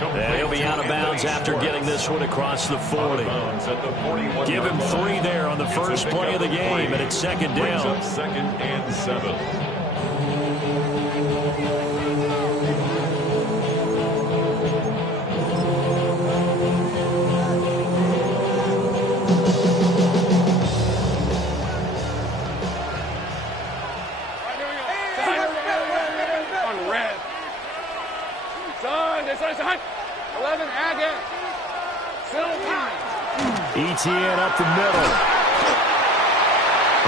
And he'll be out of bounds after getting this one across the 40. Give him 3 there on the first play of the game, and it's second down. Second and 7. ETN up the middle.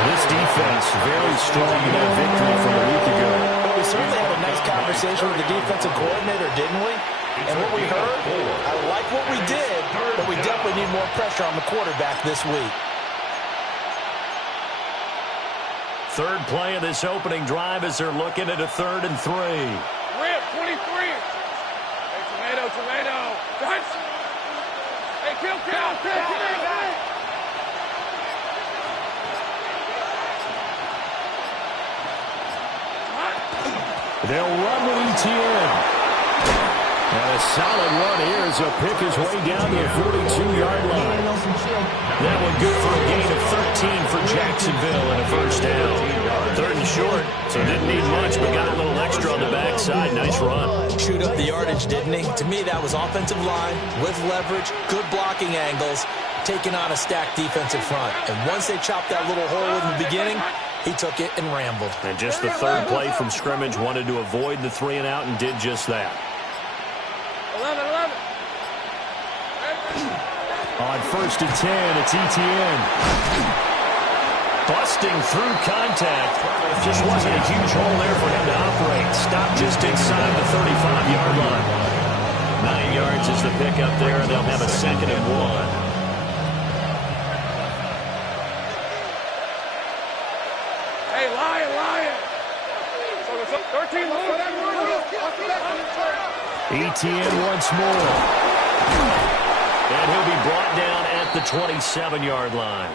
This defense very strong in that victory from a week ago. Well, we certainly had a nice conversation with the defensive coordinator, didn't we? And what we heard, I like what we did, but we definitely need more pressure on the quarterback this week. Third play of this opening drive as they're looking at a 3rd and 3. Rip, 23. Hey, tomato. Touch. Hey, kill. They'll run with ETN. And a solid run here as he'll pick his way down to the 42-yard line. That one good for a gain of 13 for Jacksonville and a first down. 3rd and short, so didn't need much, but got a little extra on the backside. Nice run. Chewed up the yardage, didn't he? To me, that was offensive line with leverage, good blocking angles, taking on a stacked defensive front. And once they chopped that little hole in the beginning, he took it and rambled. And just the 3rd play from scrimmage, wanted to avoid the 3 and out and did just that. 11. On 1st and 10, it's ETN. Busting through contact. Just wasn't a huge hole there for him to operate. Stopped just inside the 35-yard line. 9 yards is the pickup there, and they'll have a 2nd and 1. Hey, Lion. So 13 ETN once more. And he'll be brought down at the 27-yard line.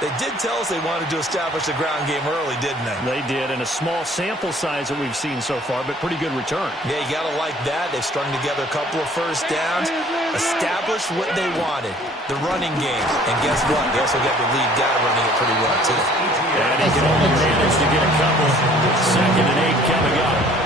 They did tell us they wanted to establish the ground game early, didn't they? They did, and a small sample size that we've seen so far, but pretty good return. Yeah, you got to like that. They've strung together a couple of first downs, established what they wanted, the running game. And guess what? They also got the lead guy running it pretty well, too. And he can only manage to get a couple. 2nd and 8 coming up.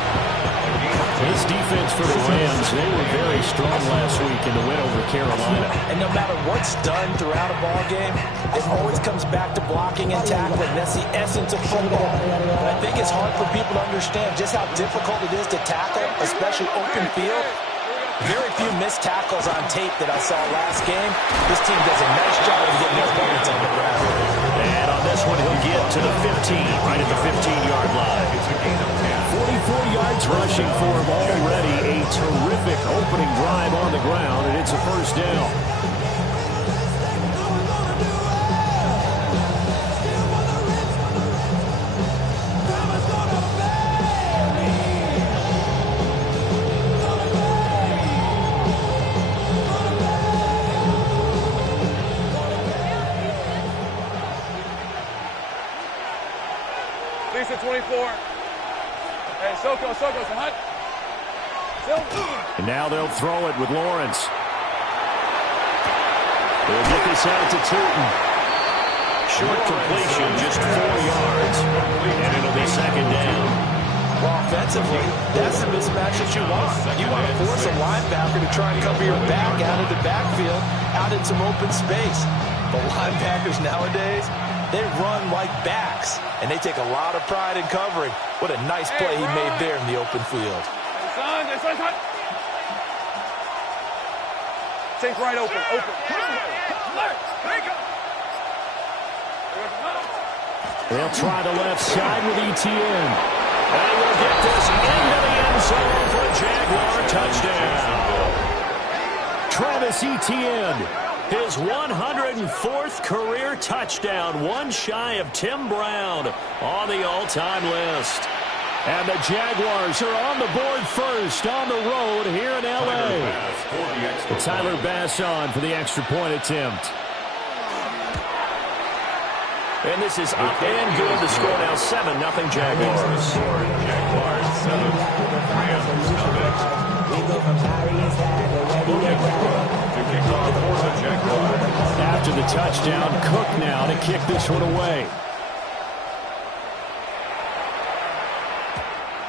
This defense for the Rams, they were very strong last week in the win over Carolina. And no matter what's done throughout a ball game, it always comes back to blocking and tackling. That's the essence of football. But I think it's hard for people to understand just how difficult it is to tackle, especially open field. Very few missed tackles on tape that I saw last game. This team does a nice job of getting their opponents on the ground. And on this one, he'll get to the 15, right at the 15-yard line. 44 yards rushing for him already. A terrific opening drive on the ground, and it's a first down. Lisa 24. Hey, Soko, Hunt. And now they'll throw it with Lawrence. They'll get this out to Tootin. Short completion, just 4 yards. And it'll be 2nd down. Well, offensively, that's the mismatch that you want. You want to force a linebacker to try and cover your back out of the backfield, out in some open space. But linebackers nowadays, they run like backs, and they take a lot of pride in covering. What a nice play he made there in the open field. Take right open. They'll try the left side with ETN. And we'll get this into the end zone for a Jaguar touchdown. Travis Etienne, his 104th career touchdown, one shy of Tim Brown on the all-time list. And the Jaguars are on the board first on the road here in L.A. Tyler Bass on for the extra point attempt. And this is up and good. The score now 7-0 Jaguars. Jaguars 7. Rams nothing. After the touchdown, Cook now to kick this one away.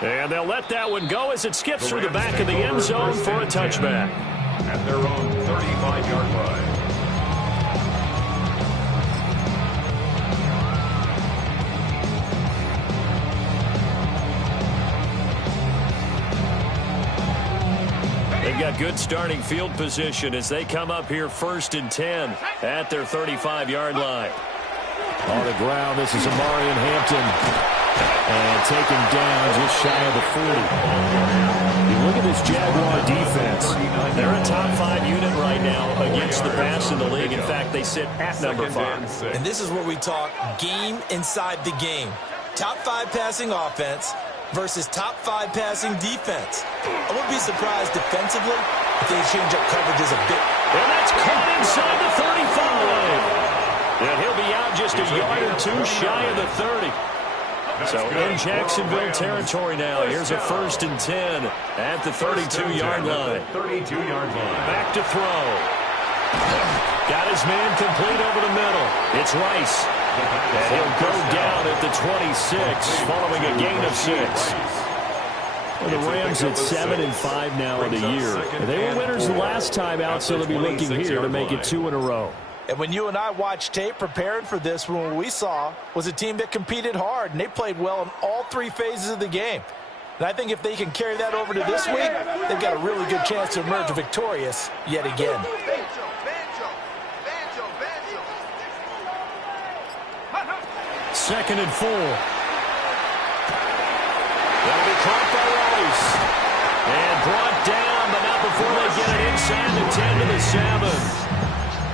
And they'll let that one go as it skips through the back of the end zone for a touchback. At their own 35-yard line. They've got good starting field position as they come up here 1st and 10 at their 35-yard line. On the ground, this is Amari and Hampton. And taken down just shy of the 40. You look at this Jaguar defense. They're a top 5 unit right now against the pass in the league. In fact, they sit at number 5. And this is where we talk game inside the game. Top 5 passing offense versus top 5 passing defense. I wouldn't be surprised defensively if they change up coverages a bit. And that's caught inside the 35. And he'll be out just a yard or two shy of the 30. So in Jacksonville territory now. Here's a 1st and 10 at the 32-yard line. Back to throw. Got his man complete over the middle. It's Rice. And he'll go down at the 26 following a gain of 6. Well, the Rams at 7-5 now in the year. They were winners the last time out, so they'll be looking here to make it 2 in a row. And when you and I watched tape preparing for this, what we saw was a team that competed hard, and they played well in all 3 phases of the game. And I think if they can carry that over to this week, they've got a really good chance to emerge victorious yet again. 2nd and 4. That'll be caught by Rice. And brought down, but not before they get it inside the 10 to the 7.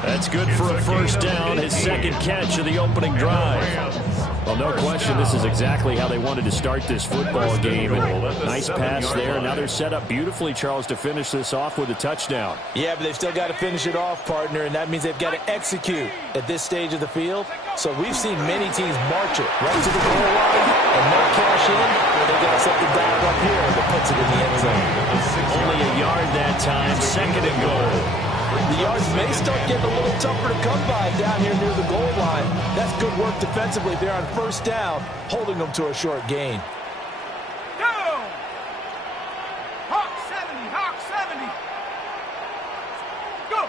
That's good for a 1st down, his 2nd catch of the opening drive. Well, no question, this is exactly how they wanted to start this football game. And nice pass there. Now they're set up beautifully, Charles, to finish this off with a touchdown. Yeah, but they've still got to finish it off, partner, and that means they've got to execute at this stage of the field. So we've seen many teams march it right to the goal line and not cash in. They've got something dialed up here that puts it in the end zone. Only a yard that time, 2nd and goal. The yards may start getting a little tougher to come by down here near the goal line. That's good work defensively there on 1st down, holding them to a short gain. Down! Hawk 70, Hawk 70. Go!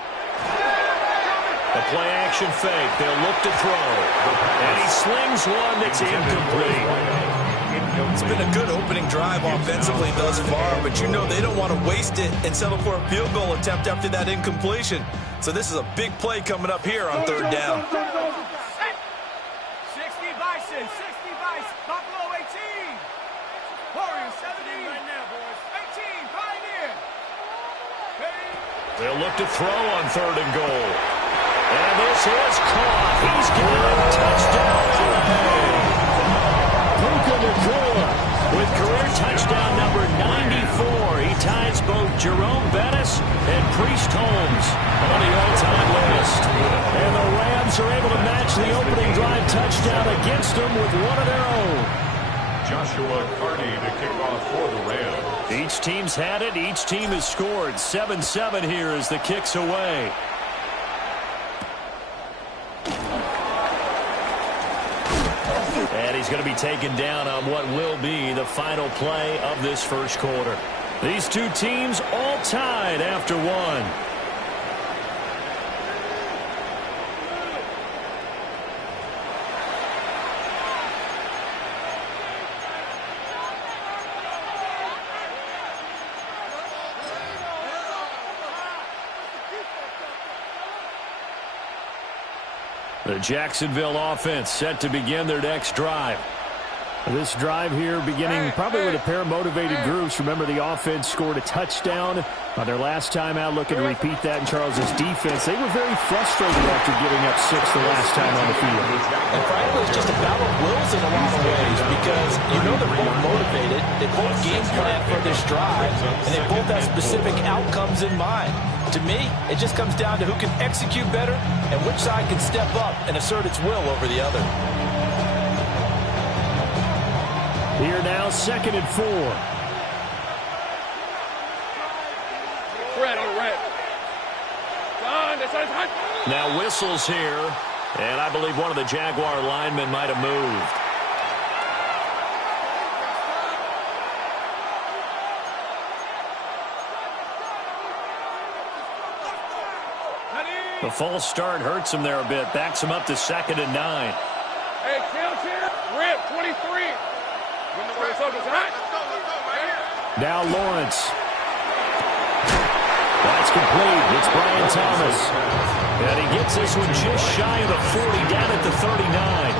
A play-action fake. They'll look to throw. And he slings one that's incomplete. It's been a good opening drive offensively thus far, but you know they don't want to waste it and settle for a field goal attempt after that incompletion. So this is a big play coming up here on 3rd down. 60 Bison, 60 Bison, Buffalo 18. Warriors 17 right now, boys. 18, Pioneer. They'll look to throw on 3rd and goal. And this is caught. He's got a touchdown. With career touchdown number 94, he ties both Jerome Bettis and Priest Holmes on the all-time list. And the Rams are able to match the opening drive touchdown against them with one of their own. Joshua Carney to kick off for the Rams. Each team's had it. Each team has scored. 7-7 here as the kick's away. And he's going to be taken down on what will be the final play of this 1st quarter. These 2 teams all tied after 1. The Jacksonville offense set to begin their next drive. This drive here beginning probably with a pair of motivated groups. Remember, the offense scored a touchdown on their last time out. Looking to repeat that in Charles's defense. They were very frustrated after giving up 6 the last time on the field. And frankly, it's just a battle of wills in a lot of ways because you know they're both motivated. They both game plan for this drive, and they both have specific outcomes in mind. To me, it just comes down to who can execute better and which side can step up and assert its will over the other. Here now, 2nd and 4. Now whistles here, and I believe one of the Jaguar linemen might have moved. The false start hurts him there a bit. Backs him up to 2nd and 9. Hey, chill. Rip, 23. Now Lawrence. That's complete. It's Brian Thomas. And he gets this one just shy of the 40, down at the 39.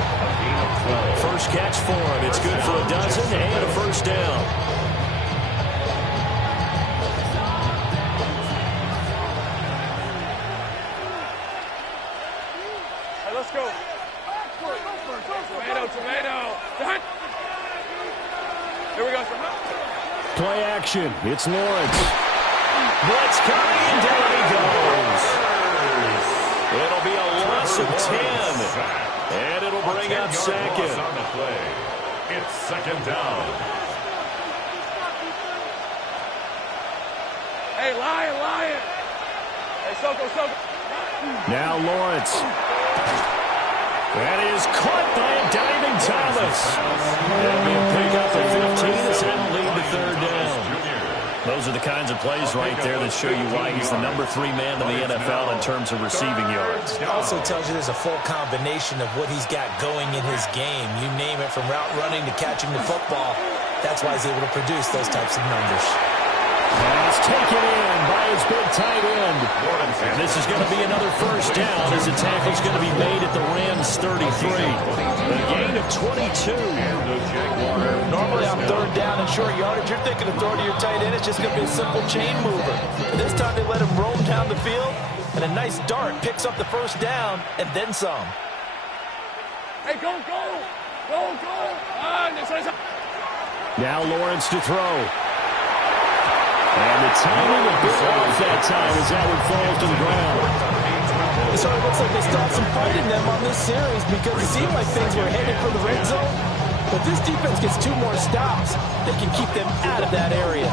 First catch for him. It's good for a dozen and a first down. Let's go. Tomato. Here we go. Play action. It's Lawrence. Blitz coming, and down he goes. It'll be a loss of 10. And it'll bring up 2nd. On the play. It's 2nd down. Hey, Lion. Hey, Soko. Now Lawrence. That is caught by a diving Thomas. That'll be a pickup at 15 as that'll lead to 3rd down. Those are the kinds of plays right there that show you why he's the number 3 man in the NFL in terms of receiving yards. It also tells you there's a full combination of what he's got going in his game. You name it, from route running to catching the football. That's why he's able to produce those types of numbers. Pass taken in by his big tight end. And this is going to be another first down as the tackle's going to be made at the Rams 33. A gain of 22. Normally on 3rd down and short yardage, you're thinking of throwing to your tight end. It's just going to be a simple chain mover. But this time they let him roam down the field, and a nice dart picks up the first down and then some. Hey, go. Now Lawrence to throw. And the timing a bit off that time as that one falls to the ground. It sort of looks like they stopped some fight in them on this series because it seemed like things were headed for the red zone. But this defense gets 2 more stops. They can keep them out of that area.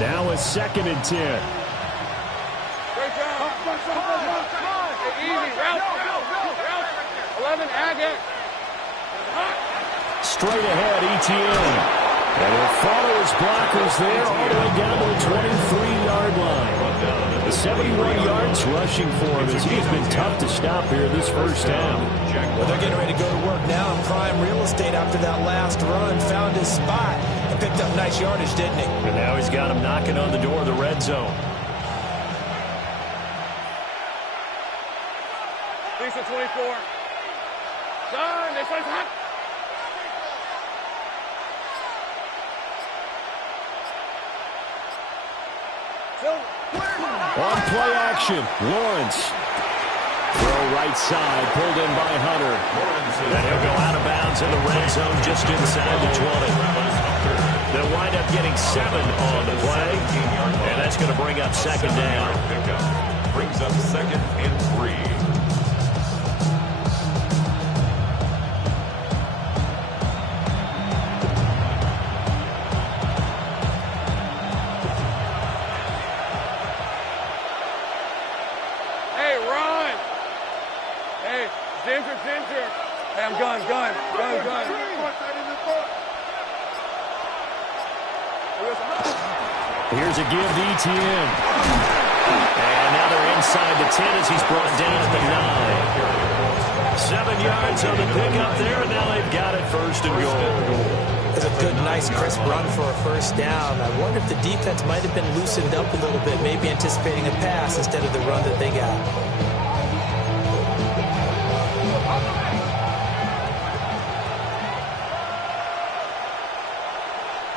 Now a 2nd and 10. Great job. Hey, easy. Route. 11, Agate. Straight ahead, ETN. And he'll follow his blockers there all the way down to the 23-yard line. 71 yards rushing for him as he's been tough to stop here this first down. Well, they're getting ready to go to work now in prime real estate after that last run. Found his spot and picked up nice yardage, didn't he? And now he's got him knocking on the door of the red zone. Lisa 24. Done. This one's hot. On play action, Lawrence. Throw right side, pulled in by Hunter. And he'll go out of bounds in the red zone just inside the 20. They'll wind up getting 7 on the play. And that's going to bring up 2nd down. Brings up 2nd and 3. Ginger. Hey, I'm gun. Here's a give to ETN. And now they're inside the 10 as he's brought down at the 9. 7 yards on the pickup there, and now they've got it 1st and goal. It's a good, nice, crisp run for a first down. I wonder if the defense might have been loosened up a little bit, maybe anticipating a pass instead of the run that they got.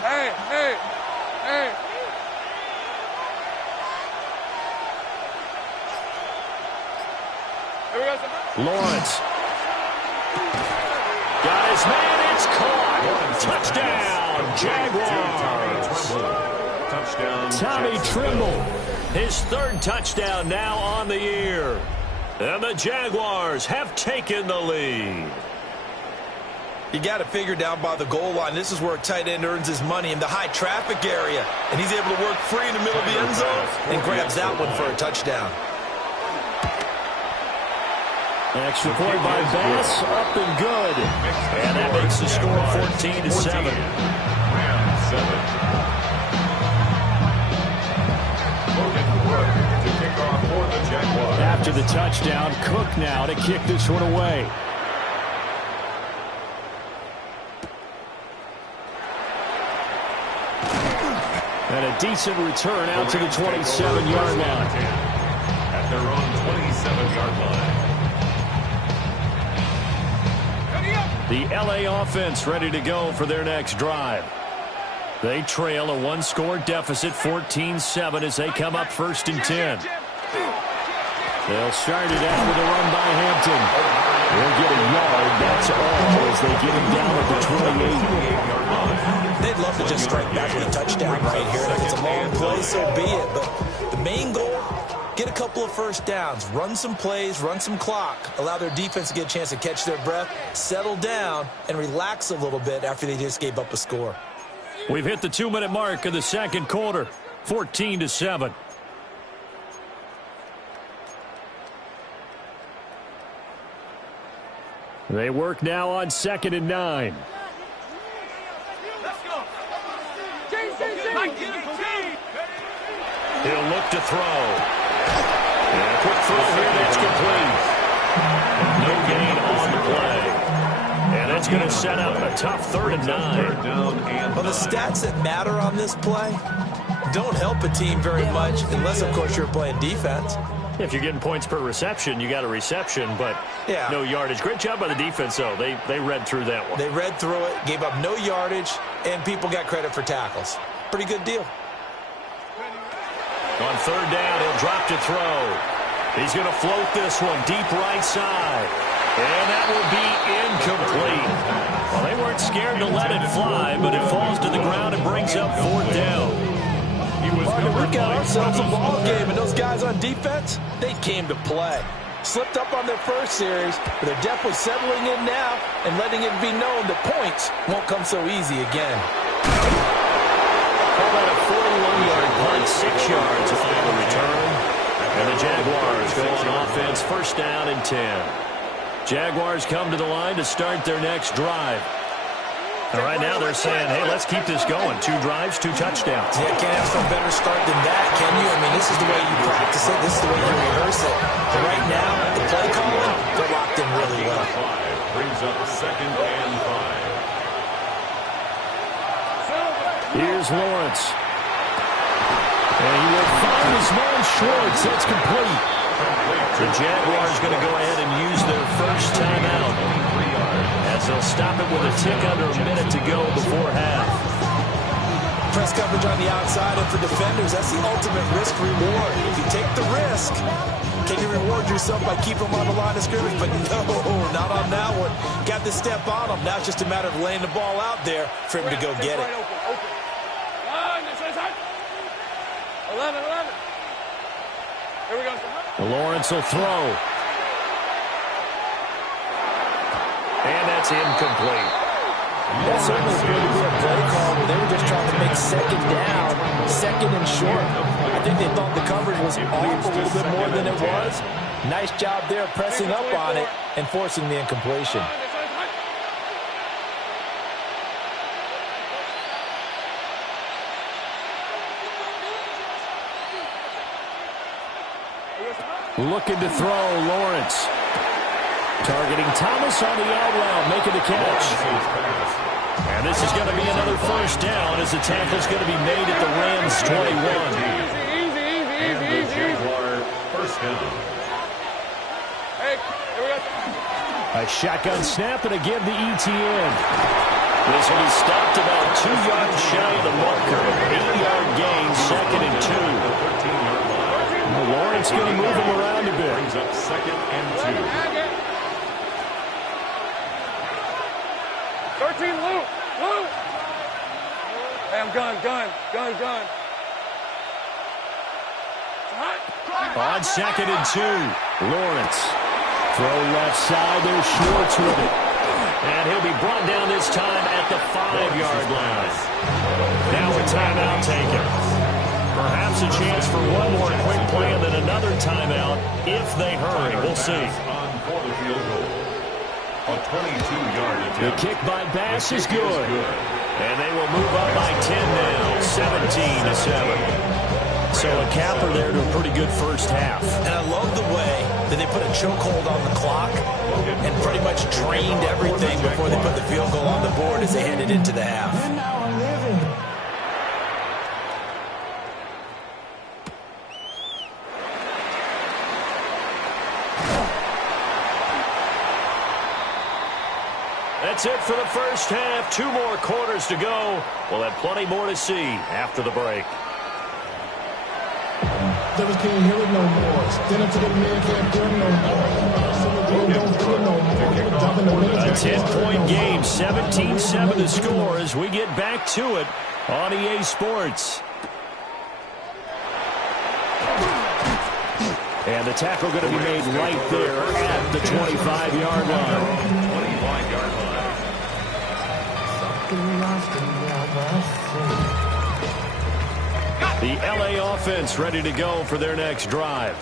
Hey. Here we go. Lawrence. Got his man. It's caught. Touchdown, Jaguars. Touchdown, Tommy Trimble. His 3rd touchdown now on the year. And the Jaguars have taken the lead. You got to figure down by the goal line. This is where a tight end earns his money in the high traffic area. And he's able to work free in the middle of the end zone and grabs that one for a touchdown. Extra point by Bass, up and good. And that makes the score 14-7. After the touchdown, Cook now to kick this one away. And a decent return out to the 27-yard line. At their own 27-yard line. The LA offense ready to go for their next drive. They trail a one-score deficit, 14-7, as they come up 1st and 10. They'll start it out with a run by Hampton. They'll get a yard, that's all, as they get him down at the 28. They'd love to just strike back with a touchdown right here. If it's a long play, so be it. But the main goal, get a couple of first downs, run some plays, run some clock, allow their defense to get a chance to catch their breath, settle down, and relax a little bit after they just gave up a score. We've hit the 2-minute mark of the second quarter, 14-7. They work now on 2nd and 9. He'll look to throw. And a quick throw here that's complete. No gain on the play. And that's going to set up a tough 3rd and 9. Well, the stats that matter on this play don't help a team very much unless, of course, you're playing defense. If you're getting points per reception, you got a reception, but no yardage. Great job by the defense, though. They read through that one. They read through it, gave up no yardage, and people got credit for tackles. Pretty good deal. On 3rd down, he'll drop to throw. He's going to float this one deep right side. And that will be incomplete. Well, they weren't scared to let it fly, but it falls to the ground and brings up 4th down. We got ourselves a ball game, and those guys on defense, they came to play. Slipped up on their first series, but they're definitely settling in now and letting it be known that points won't come so easy again. Call that a 41-yard punt, 6 yards on the return. And the Jaguars go on offense, 1st down and 10. Jaguars come to the line to start their next drive. And right now they're saying, hey, let's keep this going. 2 drives, 2 touchdowns. Yeah, can't ask for a better start than that, can you? I mean, this is the way you practice it. This is the way you rehearse it. But right now, the play calling, they're locked in really well. Brings up 2nd and 5. Here's Lawrence. And he will find his man Schwartz. That's complete. The Jaguars going to go ahead and use their first timeout, as they'll stop it with a tick under a minute to go before half. Press coverage on the outside, and for defenders, that's the ultimate risk-reward. If you take the risk, can you reward yourself by keeping them on the line of scrimmage? But no, not on that one. Got to step on them. Now it's just a matter of laying the ball out there for him to go get it. 11. Here we go. Lawrence will throw. And that's incomplete. That certainly appeared to be a play call where they were just trying to make 2nd down, 2nd and short. I think they thought the coverage was off a little bit more than it was. Nice job there pressing up on it and forcing the incompletion. Looking to throw, Lawrence. Targeting Thomas on the out route, making the catch. And this is going to be another 1st down as the tackle's going to be made at the Rams' 21. Jaguar 1st down. Hey, here we go. A shotgun snap and a give to ETN. This will be stopped about 2 yards shy of the marker. 8-yard gain, 2nd and 2. Lawrence going to move him around a bit. Brings up 2nd and 2. 13, Luke. Hey, I'm gun. On 2nd and 2, Lawrence. Throw left side, there's Schwartz with it. And he'll be brought down this time at the 5-yard line. Now a timeout taken. Perhaps a chance for one more quick play and then another timeout if they hurry. We'll see. On for the field goal. A 22-yard attempt. The kick by Bass is good. And they will move up by 10 now, 17-7. So a capper there to a pretty good first half. And I love the way that they put a chokehold on the clock and pretty much drained everything before they put the field goal on the board as they headed into the half. That's it for the first half. 2 more quarters to go. We'll have plenty more to see after the break. Devils can't hear it no more. Stand up to the man, can't hear it no more. Don't feel it no more. A 10-point game, 17-7 the score as we get back to it on EA Sports. And the tackle going to be made right there at the 25-yard line. 25-yard line. The LA offense ready to go for their next drive.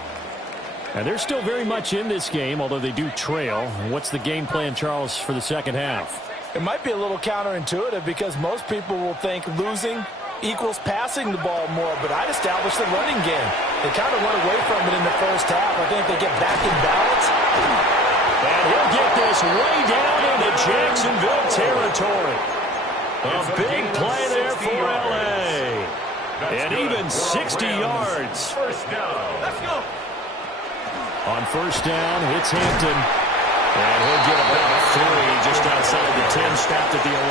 And they're still very much in this game, although they do trail. What's the game plan, Charles, for the second half? It might be a little counterintuitive because most people will think losing equals passing the ball more, but I'd establish the running game. They kind of went away from it in the first half. I think they get back in balance. And he'll get this way down into Jacksonville territory. A big play there for LA. And even 60 yards. First down. Let's go. On first down, it's Hampton. And he'll get about 3 just outside the 10, stopped at the 11.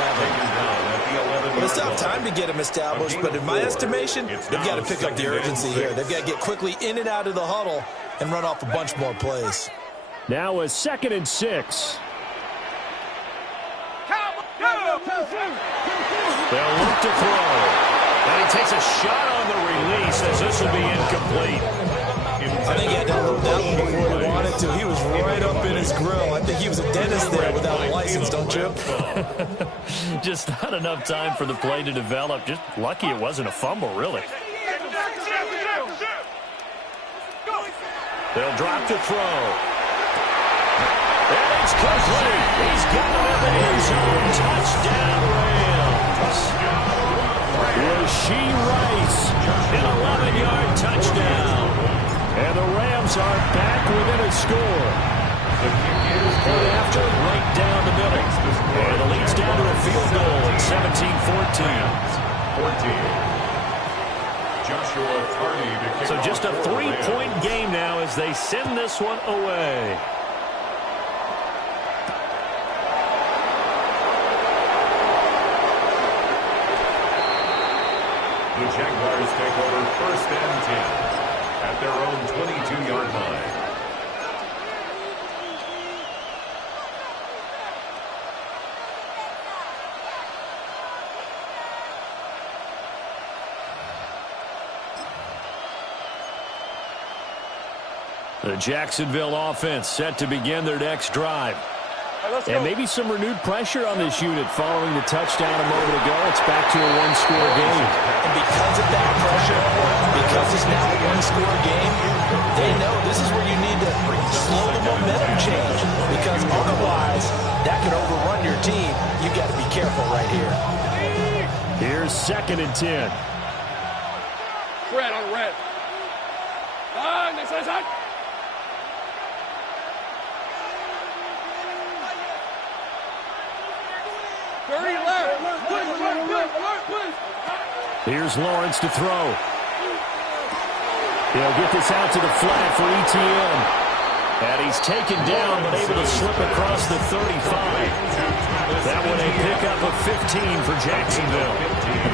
Well, it's not time to get them established, but in my estimation, they've got to pick up the urgency here. They've got to get quickly in and out of the huddle and run off a bunch more plays. Now a 2nd and 6. They'll look to throw. And he takes a shot on the release as this will be incomplete. I think he had that little down before he wanted to. He was right up in his grill. I think he was a dentist there without a license, don't you? Just not enough time for the play to develop. Just lucky it wasn't a fumble, really. They'll drop to throw. And it's complete. He's got it in the end zone. Touchdown, Rams. Rasheed Rice, an 11-yard touchdown. And the Rams are back within a score. Point after, right down the middle. And the lead's down to a field goal at 17-14. Joshua Carney to kick So off just a for the 3-point Rams. game now as they send this one away. The Jaguars take over 1st and 10 at their own 22-yard line. The Jacksonville offense set to begin their next drive. And maybe some renewed pressure on this unit following the touchdown a moment ago. It's back to a 1-score game. And because of that pressure, because it's now a 1-score game, they know this is where you need to slow the momentum change. Because otherwise, that could overrun your team. You got to be careful right here. Here's 2nd and 10. Red on red. Next side. Here's Lawrence to throw. He'll get this out to the flat for ETN. And he's taken down, but able to slip across the 35. That one a pickup of 15 for Jacksonville.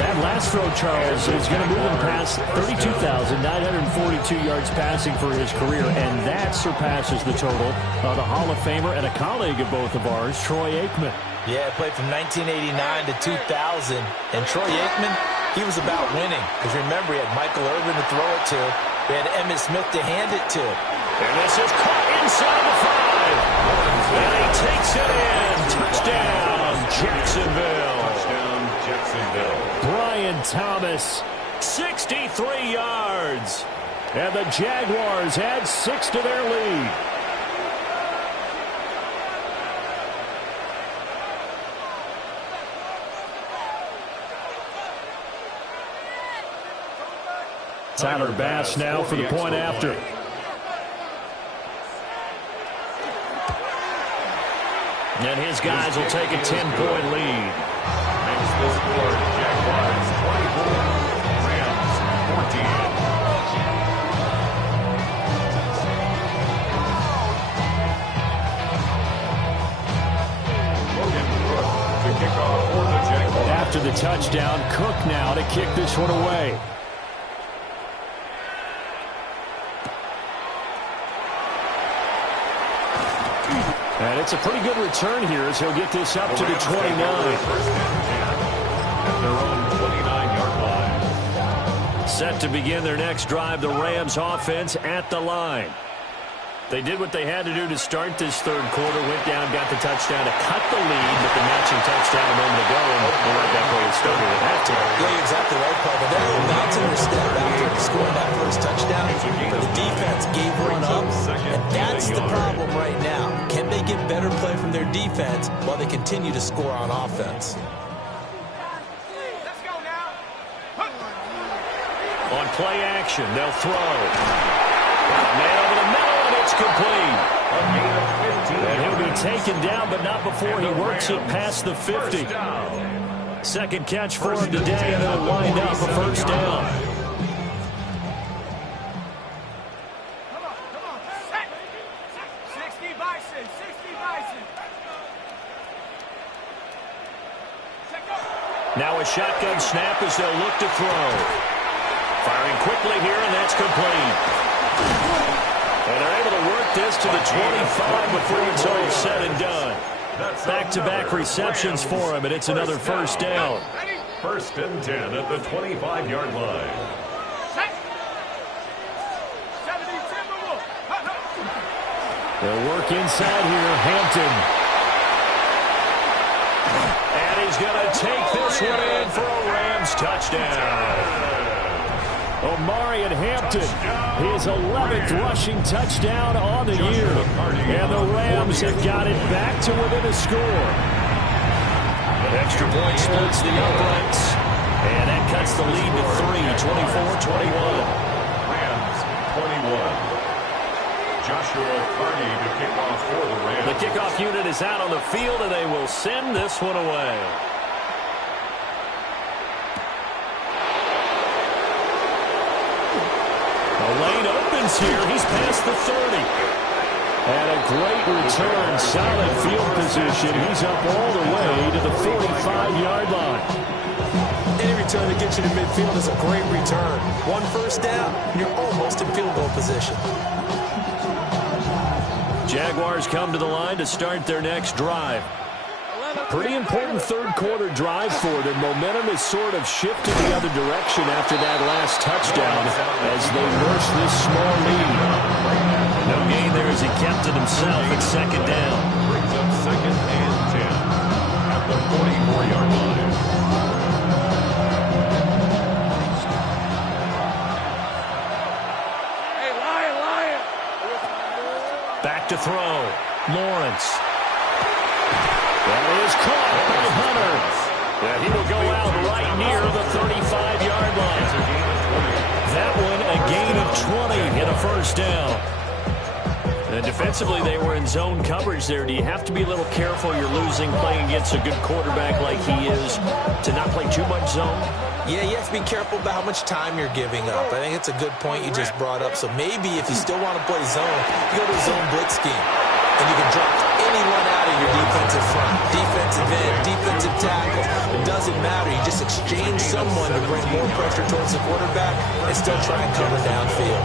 That last throw, Charles, is going to move him past 32,942 yards passing for his career, and that surpasses the total of the Hall of Famer and a colleague of both of ours, Troy Aikman. Yeah, played from 1989 to 2000. And Troy Aikman, he was about winning. Because remember, he had Michael Irvin to throw it to. He had Emmitt Smith to hand it to. And this is caught inside the 5. And he takes it in. Touchdown, Jacksonville. Touchdown, Jacksonville. Brian Thomas, 63 yards. And the Jaguars add 6 to their lead. Tyler Bass now for the point after. And his guys will take a 10-point lead. Makes the score Jaguars 24, Rams 14. To kick off for the Jaguars. After the touchdown, Cook now to kick this one away. And it's a pretty good return here as he'll get this up to the 29. First and 10 at their own 29-yard line. Set to begin their next drive, the Rams offense at the line. They did what they had to do to start this third quarter, went down, got the touchdown to cut the lead, but the matching touchdown a moment ago, and we're right back where we started at halftime. Yeah, you're exactly right, Paul. But they're bouncing their step after scoring that first touchdown. But the defense gave one up, and that's the problem right now. Can they get better play from their defense while they continue to score on offense? Let's go now. On play action, they'll throw. Man over the middle, and it's complete. And he'll be taken down, but not before he works it past the 50. Second catch for him today, and it'll wind up a first down. Come on. Set. 60 Bison. 60 Bison. Set go. Now a shotgun snap as they'll look to throw. Firing quickly here, and that's complete. And they're able to work this to the 25 before it's all said and done. Back-to-back receptions for him, and it's another first down. Ready? First and 10 at the 25-yard line. Set. 70 Timberwolves. They'll work inside here, Hampton. And he's going to take this one in for a Rams touchdown. Omarion Hampton, his 11th rushing touchdown on the year. And the Rams have got it back to within a score. An extra point splits the uprights. And that cuts the lead to 3, 24-21. Rams 21. Joshua Carney to kick off for the Rams. The kickoff unit is out on the field, and they will send this one away. The lane opens here. He's past the 30. And a great return. Solid field position. He's up all the way to the 45-yard line. Any return that gets you to midfield is a great return. One first down, you're almost in field goal position. Jaguars come to the line to start their next drive. Pretty important third quarter drive for them. Momentum has sort of shifted the other direction after that last touchdown as they nurse this small lead. No gain there as he kept it himself at second down. Brings up second and 10 at the 44-yard line. Hey, Lion. Back to throw. Lawrence. That is caught by Hunter. And he will go out right near the 35-yard line. That one a gain of 20 and a first down. And defensively, they were in zone coverage there. Do you have to be a little careful? You're losing playing against a good quarterback like he is to not play too much zone? Yeah, you have to be careful about how much time you're giving up. I think it's a good point you just brought up. So maybe if you still want to play zone, you go to a zone blitz scheme. And you can drop anyone out of your defensive front. Defensive end, defensive tackle. It doesn't matter. You just exchange someone to bring more pressure towards the quarterback and still try and cover downfield.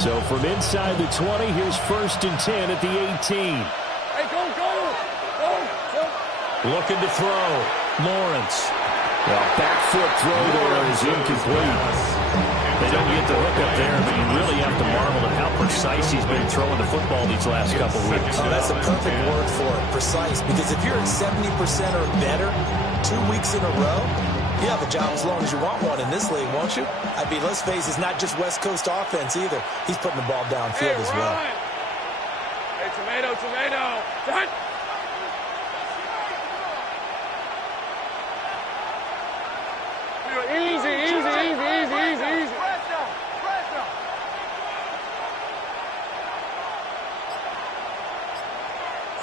So from inside the 20, here's first and 10 at the 18. Hey, go. Looking to throw. Lawrence. Well, back foot throw there is incomplete. They don't get the hook up there, but you really have to marvel at how precise he's been throwing the football these last couple weeks. Oh, that's a perfect word for it, precise, because if you're at 70% or better 2 weeks in a row, you have a job as long as you want one in this league, won't you? I mean, let's face it, it's not just West Coast offense either. He's putting the ball downfield as well. Hey, tomato, tomato. Done. Easy, easy, easy, easy, easy, easy.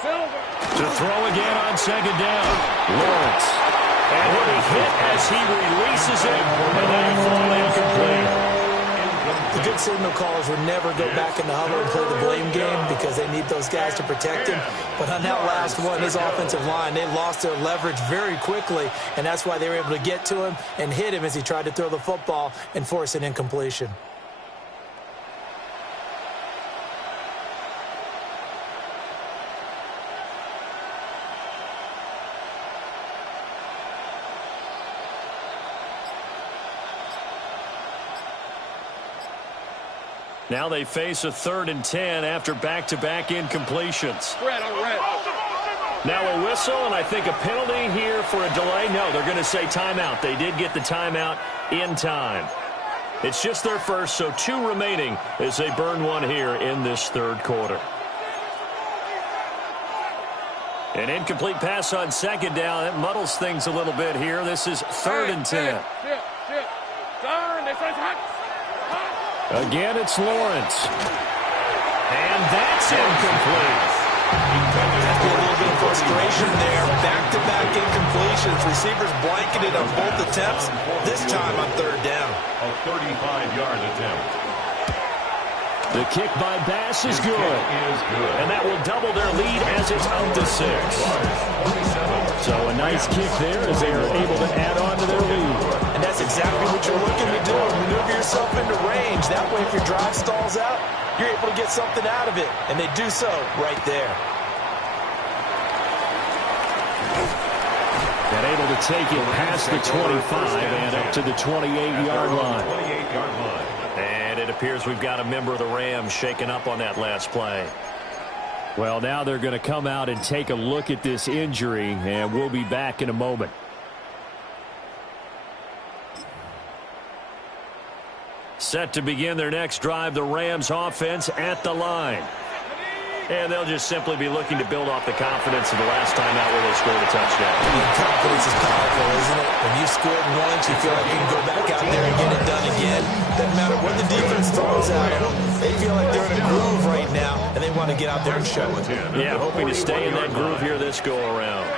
Silver. To throw again on second down. Lawrence. And he'll be hit as he releases it. And that'll fall incomplete. The good signal callers would never go back in the huddle and play the blame game because they need those guys to protect him. But on that last one, his offensive line, they lost their leverage very quickly, and that's why they were able to get to him and hit him as he tried to throw the football and force an incompletion. Now they face a 3rd and 10 after back-to-back incompletions. Red on red. Now a whistle, and I think a penalty here for a delay. No, they're going to say timeout. They did get the timeout in time. It's just their first, so 2 remaining as they burn one here in this 3rd quarter. An incomplete pass on second down. That muddles things a little bit here. This is 3rd and 10. Turn. This one's hot. Again, it's Lawrence. And that's incomplete. That's a little bit of frustration there. Back-to-back incompletions. Receivers blanketed on both attempts. This time on 3rd down. A 35-yard attempt. The kick by Bass is good. And that will double their lead as it's up to 6. So a nice kick there as they are able to add on to their lead. And that's exactly what you're looking to do. Maneuver yourself into range. That way, if your drive stalls out, you're able to get something out of it. And they do so right there. And able to take it past the 25 and up to the 28-yard line. 28-yard line. And it appears we've got a member of the Rams shaken up on that last play. Well, now they're going to come out and take a look at this injury, and we'll be back in a moment. Set to begin their next drive, the Rams offense at the line. And they'll just simply be looking to build off the confidence of the last time out where they scored a touchdown. Confidence is powerful, isn't it? When you scored once, you feel like you can go back out there and get it done again. Doesn't matter what the defense throws at them. They feel like they're in a groove right now, and they want to get out there and show it. Yeah, hoping to stay in that groove here this go-around.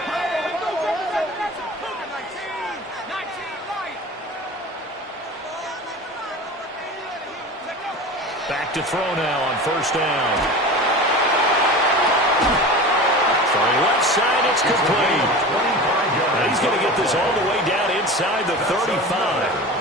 Back to throw now on 1st down. Throwing left side, it's complete. Now he's going to get this all the way down inside the 35.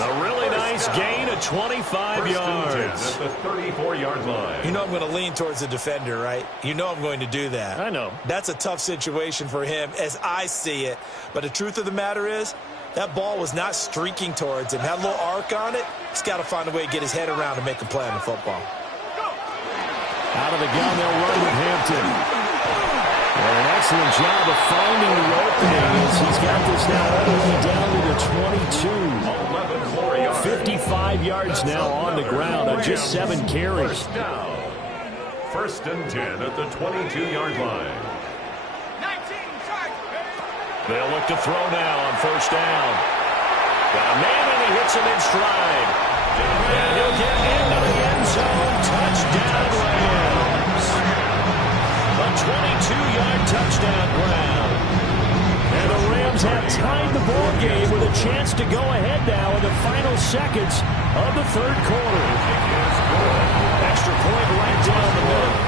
A really nice gain of 25 yards. At the 34-yard line. You know I'm going to lean towards the defender, right? You know I'm going to do that. I know. That's a tough situation for him as I see it. But the truth of the matter is, that ball was not streaking towards him. Had a little arc on it. He's got to find a way to get his head around and make a play on the football. Out of the gun, they'll run with Hampton. And an excellent job of finding the opening as he's got this now all the way down to the 22. 55 yards now on the ground on just 7 carries. First and 10 at the 22-yard line. They'll look to throw now on 1st down. Got a man and he hits him in stride. And he'll get into the end zone. Touchdown Rams. A 22-yard touchdown ground. And the Rams have tied the ball game with a chance to go ahead now in the final seconds of the 3rd quarter. Extra point right down the middle.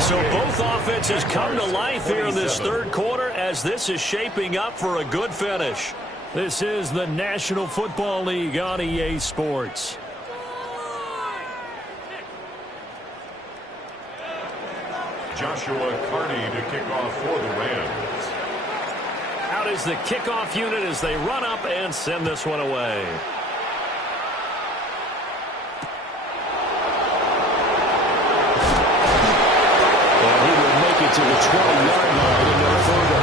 So both offenses come to life here in this 3rd quarter as this is shaping up for a good finish. This is the National Football League on EA Sports. Joshua Carney to kick off for the Rams. Out is the kickoff unit as they run up and send this one away. And he will make it to the 20-yard line and no further.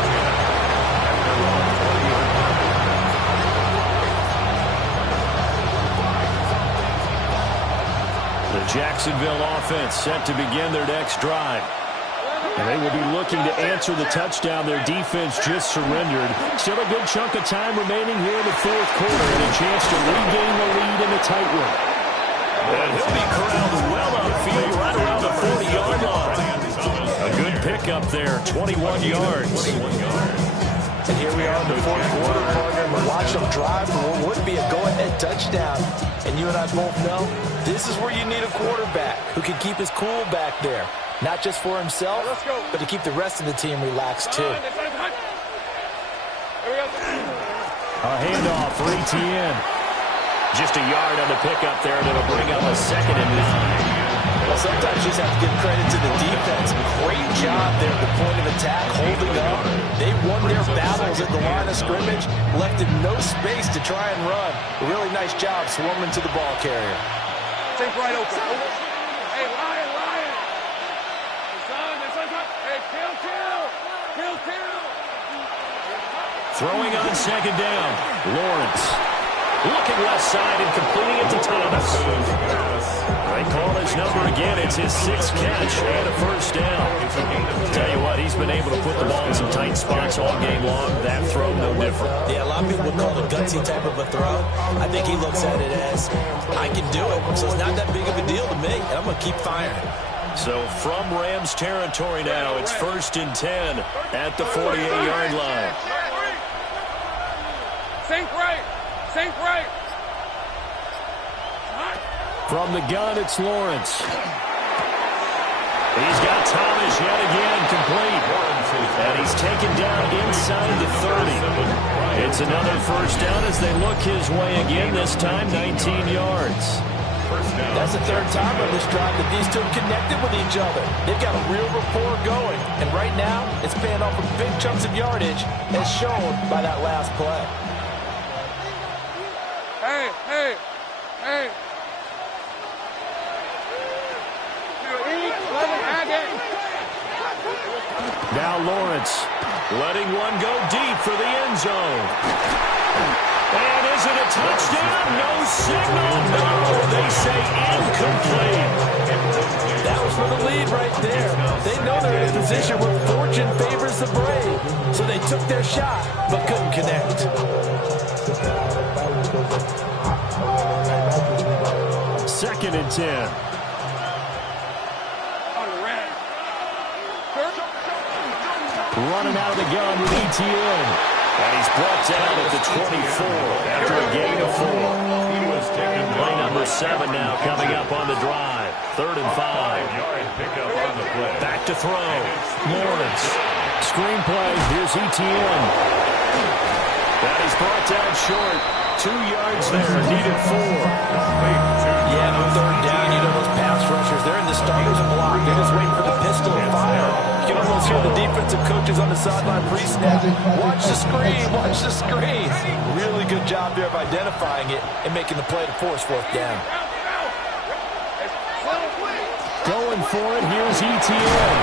The Jacksonville offense set to begin their next drive. And they will be looking to answer the touchdown their defense just surrendered. Still a good chunk of time remaining here in the fourth quarter and a chance to regain the lead in a tight one. And he'll be corralled well outfield right around the 40-yard line. A good pickup there, 21 yards. And here we are in the fourth quarter, partner. We're watching them drive for what would be a go-ahead touchdown. And you and I both know this is where you need a quarterback who can keep his cool back there. Not just for himself, but to keep the rest of the team relaxed, too. A handoff for Etienne. Just a yard on the pickup there, and it'll bring up a 2nd and 9. Well, sometimes you just have to give credit to the defense. Great job there at the point of attack, holding up. They won their battles at the line of scrimmage, left him no space to try and run. A really nice job swarming to the ball carrier. Take right open. Hey, Lion, Lion. Hey, kill. Throwing on 2nd down. Lawrence. Looking left side and completing it to Thomas. They call his number again. It's his 6th catch and a 1st down. Tell you what, he's been able to put the ball in some tight spots all game long. That throw, no different. Yeah, a lot of people would call it a gutsy type of a throw. I think he looks at it as, I can do it, so it's not that big of a deal to me, and I'm going to keep firing. So from Rams territory now, it's 1st and 10 at the 48-yard line. Sink right. From the gun, it's Lawrence. He's got Thomas yet again complete. And he's taken down inside the 30. It's another 1st down as they look his way again, this time 19 yards. That's the 3rd time on this drive that these two have connected with each other. They've got a real rapport going. And right now, it's paying off with big chunks of yardage, as shown by that last play. Hey. Now Lawrence letting one go deep for the end zone. And is it a touchdown? No signal. No, they say incomplete. That was for the lead right there. They know they're in a position where fortune favors the brave. So they took their shot, but couldn't connect. 2nd and 10. Running out of the gun with Etienne. And he's brought down at the 24 after a gain of 4. Play number 7 now coming up on the drive. 3rd and 5. Back to throw. Lawrence. Screenplay. Here's Etienne. And he's brought down short. 2 yards there. Needed 4. Yeah, on 3rd down, you know those pass rushers, they're in the starter's block. They're just waiting for the pistol to fire. You can almost hear the defensive coaches on the sideline pre-snap. Watch the screen. Really good job there of identifying it and making the play to force 4th down. Going for it, here's Etienne.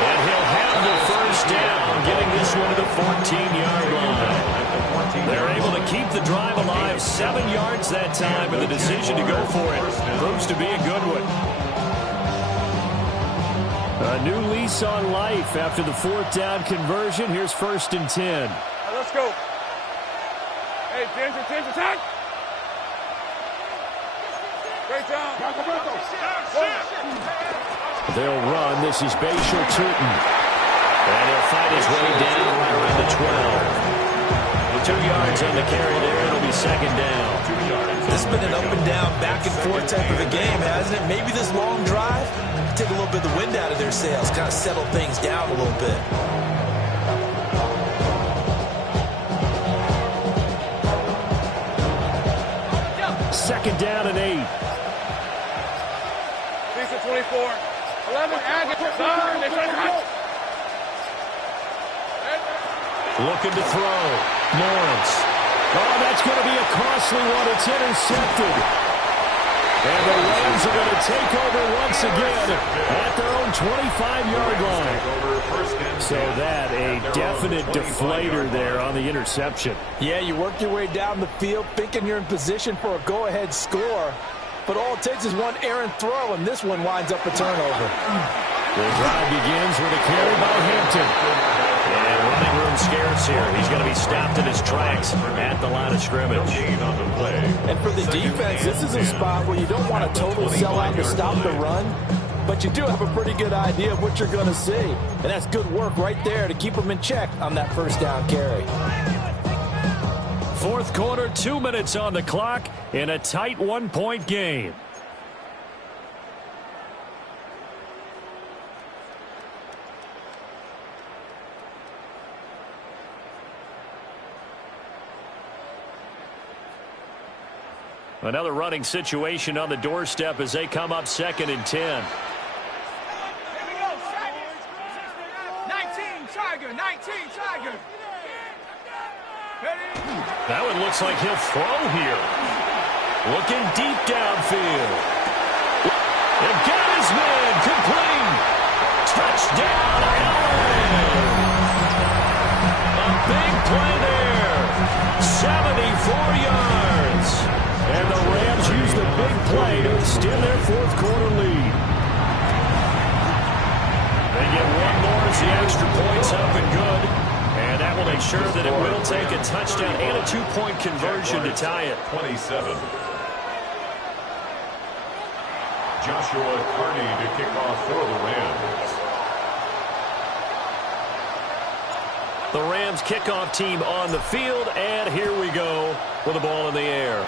And he'll have the 1st down, getting this one to the 14-yard line. They're able to keep the drive alive, 7 yards that time, and the decision to go for it proves to be a good one. A new lease on life after the 4th down conversion. Here's 1st and 10. Let's go. Hey, attention, attack. Great job. They'll run. This is Bashal Turton. And he'll fight his way down right around the 12. 2 yards on the carry there. It'll be 2nd down. This has been an up and down, back and forth type of a game, hasn't it? Maybe this long drive take a little bit of the wind out of their sails, kind of settle things down a little bit. Second down and 8. Lisa 24. 11, Aggie. Looking to throw. Lawrence. Oh, that's going to be a costly one. It's intercepted. And the Rams are going to take over once again at their own 25-yard line. So that, a definite deflator there on the interception. Yeah, you work your way down the field thinking you're in position for a go-ahead score. But all it takes is one errant throw, and this one winds up a turnover. The drive begins with a carry by Hampton. And running room scarce here. He's going to be stopped in his tracks at the line of scrimmage. And for the defense, this is a spot where you don't want to totally sell out to stop the run, but you do have a pretty good idea of what you're going to see. And that's good work right there to keep them in check on that first down carry. Fourth quarter, 2 minutes on the clock in a tight one-point game. Another running situation on the doorstep as they come up 2nd and 10. Here we go, 19, Tiger, 19, Tiger. Ready? That one looks like he'll throw here. Looking deep downfield. And got his man complete. Touchdown, Allen. A big play there. 74 yards. And the Rams use the big play to extend their fourth quarter lead. They get one more as the extra point's up and good. And that will ensure that it will take a touchdown and a two-point conversion to tie it. 27. Joshua Carney to kick off for the Rams. The Rams kickoff team on the field, and here we go with the ball in the air.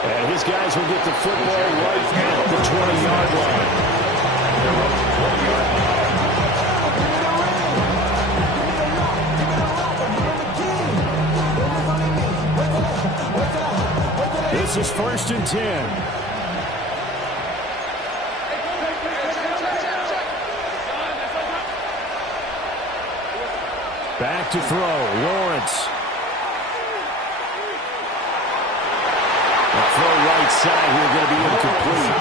And his guys will get the football right at the 20-yard line. This is 1st and 10. Back to throw. Lawrence. The throw right side here going to be incomplete.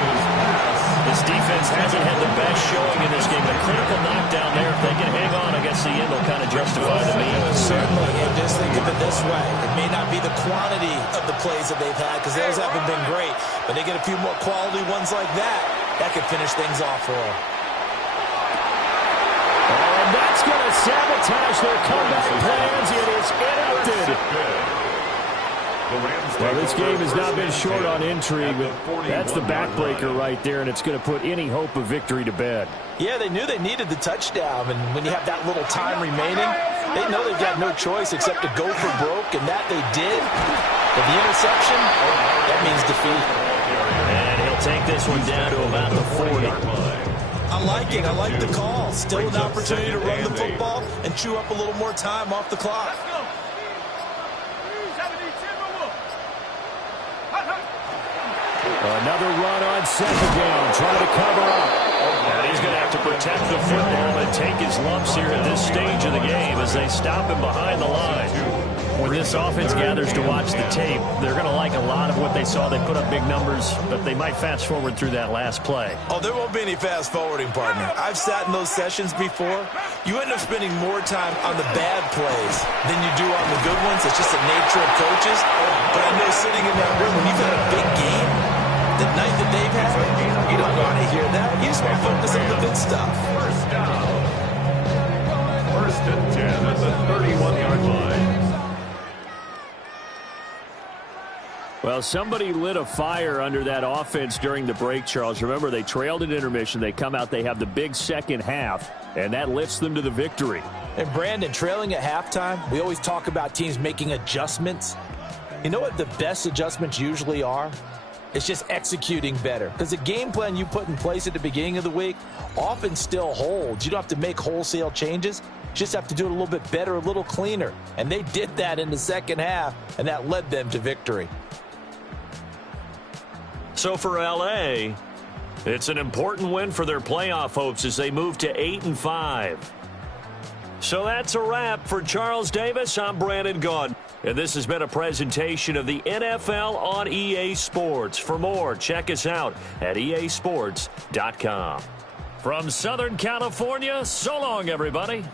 This defense hasn't had the best showing in this game. A critical knockdown there. If they can hang on against the end, they'll kind of justify the means. Certainly, and just think of it this way. It may not be the quantity of the plays that they've had, because those haven't been great, but they get a few more quality ones like that. That could finish things off for them. And that's going to sabotage their comeback plans. It is interrupted. Well, this game has not been short on intrigue, but that's the backbreaker right there, and it's going to put any hope of victory to bed. Yeah, they knew they needed the touchdown, and when you have that little time remaining, they know they've got no choice except to go for broke, and that they did. But the interception, that means defeat. And he'll take this one down to about the 40. I like it. I like the call. Still an opportunity to run the football and chew up a little more time off the clock. Let's go. 70 Timberwolves. Another run on 2nd down, trying to cover up. And he's going to have to protect the football and take his lumps here at this stage of the game as they stop him behind the line. When this offense gathers to watch the tape, they're going to like a lot of what they saw. They put up big numbers, but they might fast forward through that last play. Oh, there won't be any fast forwarding, partner. I've sat in those sessions before. You end up spending more time on the bad plays than you do on the good ones. It's just the nature of coaches. But I know sitting in that room, when you've had a big game, the night that they've had, you don't want to hear that. You just want to focus on the good stuff. First down. 1st and 10 at the 31-yard line. Well, somebody lit a fire under that offense during the break, Charles. Remember, they trailed at intermission. They come out, they have the big second half, and that lifts them to the victory. And, Brandon, trailing at halftime, we always talk about teams making adjustments. You know what the best adjustments usually are? It's just executing better. Because the game plan you put in place at the beginning of the week often still holds. You don't have to make wholesale changes. You just have to do it a little bit better, a little cleaner. And they did that in the second half, and that led them to victory. So for L.A., It's an important win for their playoff hopes as they move to 8-5. So that's a wrap. For Charles Davis, I'm Brandon Gaudin. And this has been a presentation of the NFL on EA Sports. For more, check us out at easports.com. From Southern California, so long, everybody.